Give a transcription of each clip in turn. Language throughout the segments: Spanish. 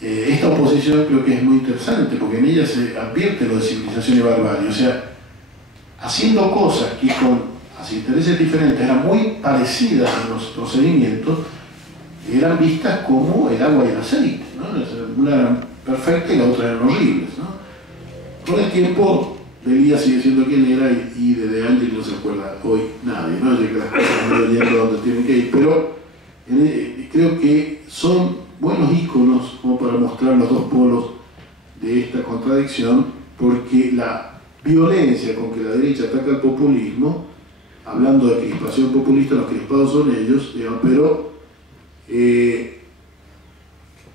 esta oposición creo que es muy interesante, porque en ella se advierte lo de civilización y barbarie, o sea, haciendo cosas que con intereses diferentes eran muy parecidas en los procedimientos, eran vistas como el agua y el aceite, ¿no? Una eran perfectas y la otra eran horribles, ¿no? Con el tiempo, Delía sigue siendo quien era y de De Angeli no se acuerda hoy nadie, ¿no? Así que las cosas no van yendo donde tienen que ir, pero creo que son buenos íconos como para mostrar los dos polos de esta contradicción, porque la violencia con que la derecha ataca al populismo, hablando de crispación populista, los crispados son ellos, digamos, pero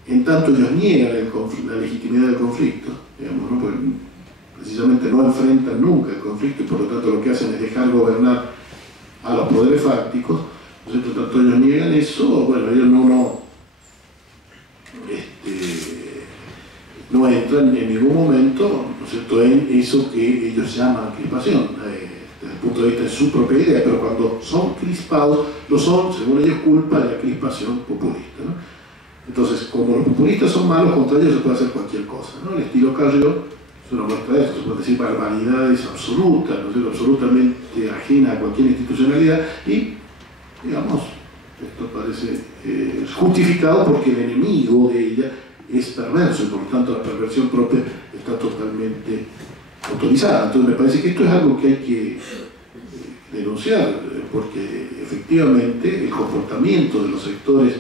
en tanto ellos niegan la legitimidad del conflicto, digamos, ¿no? Porque precisamente no enfrentan nunca el conflicto y por lo tanto lo que hacen es dejar gobernar a los poderes fácticos. Entonces, por tanto, ellos niegan eso, bueno, ellos no entran en ningún momento, ¿no es cierto?, en eso que ellos llaman crispación, desde el punto de vista de su propia idea, pero cuando son crispados, lo son, según ellos, culpa de la crispación populista, ¿no? Entonces, como los populistas son malos, contra ellos se puede hacer cualquier cosa, ¿no? El estilo Carrió es una muestra de esto, se puede decir barbaridades absolutas, ¿no es cierto?, absolutamente ajena a cualquier institucionalidad y, digamos, esto parece justificado porque el enemigo de ella es perverso y por lo tanto la perversión propia está totalmente autorizada. Entonces me parece que esto es algo que hay que denunciar, porque efectivamente el comportamiento de los sectores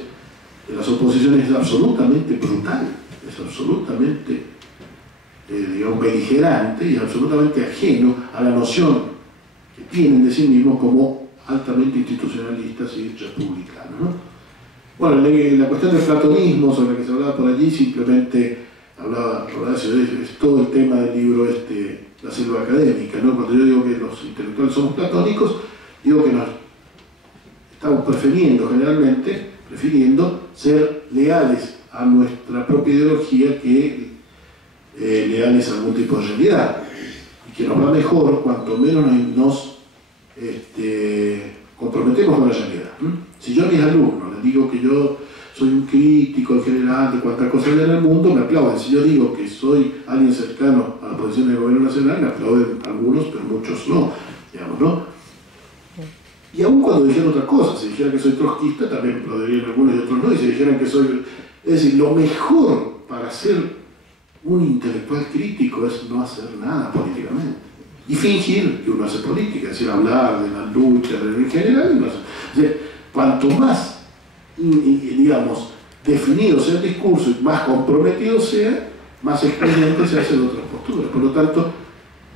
de las oposiciones es absolutamente brutal, es absolutamente digamos, beligerante y absolutamente ajeno a la noción que tienen de sí mismos como altamente institucionalistas y republicanos, ¿no? Bueno, la cuestión del platonismo sobre la que se hablaba por allí, simplemente hablaba Horacio, es todo el tema del libro La selva académica, ¿no? Cuando yo digo que los intelectuales somos platónicos, digo que nos estamos prefiriendo ser leales a nuestra propia ideología que leales a algún tipo de realidad, y que nos va mejor cuanto menos nos comprometemos con la realidad. Si yo a mis alumnos les digo que yo soy un crítico en general de cuántas cosas hay en el mundo, me aplauden. Si yo digo que soy alguien cercano a la posición del gobierno nacional, me aplauden algunos, pero muchos no, digamos, ¿no? Y aún cuando dijeran otra cosa, si dijeran que soy trotskista, también aplaudirían algunos y otros no, y si dijeran que soy... Es decir, lo mejor para ser un intelectual crítico es no hacer nada políticamente. Y fingir que uno hace política, es decir, hablar de la lucha en general. Y no hace. O sea, cuanto más, digamos, definido sea el discurso y más comprometido sea, más expediente se hace de otras posturas. Por lo tanto,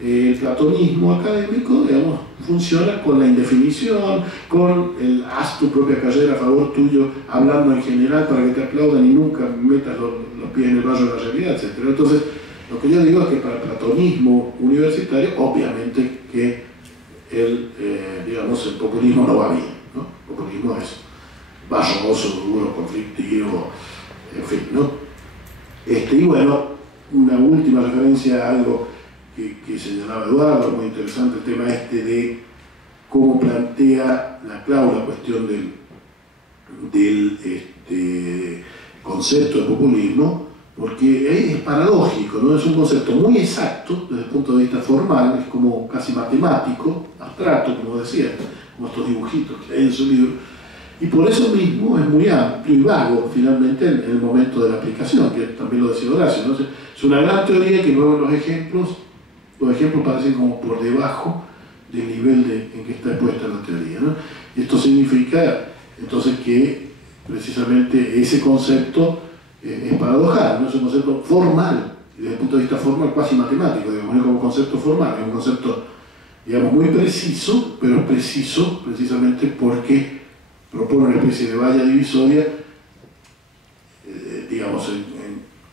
el platonismo académico, digamos, funciona con la indefinición, con el haz tu propia carrera a favor tuyo, hablando en general para que te aplaudan y nunca metas los pies en el barro de la realidad, etc. Entonces, lo que yo digo es que para el platonismo universitario, obviamente que digamos, el populismo no va bien, ¿no? El populismo es barroso, duro, conflictivo, en fin, ¿no? Y bueno, una última referencia a algo que señalaba Eduardo, muy interesante el tema de cómo plantea la cuestión del concepto de populismo, porque es paradójico, ¿no? Es un concepto muy exacto desde el punto de vista formal, es como casi matemático, abstracto, como decía, como estos dibujitos que hay en su libro, y por eso mismo es muy amplio y vago finalmente en el momento de la aplicación, que también lo decía Horacio, ¿no? Es una gran teoría que luego los ejemplos parecen como por debajo del nivel en que está expuesta la teoría, ¿no? Y esto significa entonces que precisamente ese concepto es paradojal, ¿no? Es un concepto formal, y desde el punto de vista formal cuasi matemático, digamos, no es como concepto formal, es un concepto, digamos, muy preciso, pero preciso precisamente porque propone una especie de valla divisoria, digamos, en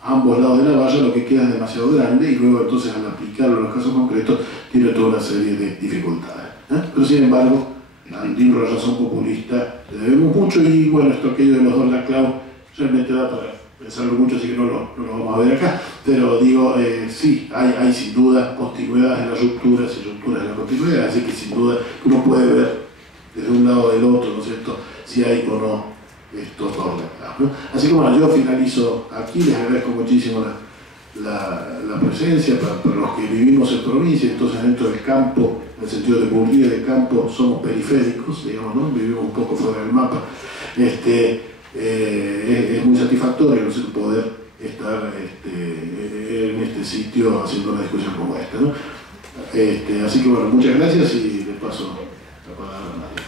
ambos lados de la valla lo que queda es demasiado grande y luego entonces al aplicarlo en los casos concretos tiene toda una serie de dificultades, ¿eh? Pero sin embargo, al libro La razón populista le debemos mucho y bueno, esto aquello de los dos Laclau realmente da para pensarlo mucho, así que no lo vamos a ver acá, pero digo, sí, hay sin duda continuidades en las rupturas y rupturas en la continuidad, así que sin duda uno puede ver desde un lado o del otro, ¿no es cierto?, si hay o no estos dos mercados, ¿no? Así que bueno, yo finalizo aquí, les agradezco muchísimo la presencia para los que vivimos en provincia, entonces dentro del campo, en el sentido de Burguía de campo, somos periféricos, digamos, ¿no? Vivimos un poco fuera del mapa. Es muy satisfactorio el poder estar en este sitio haciendo una discusión como esta, ¿no? Así que bueno, muchas gracias y le paso la palabra a María.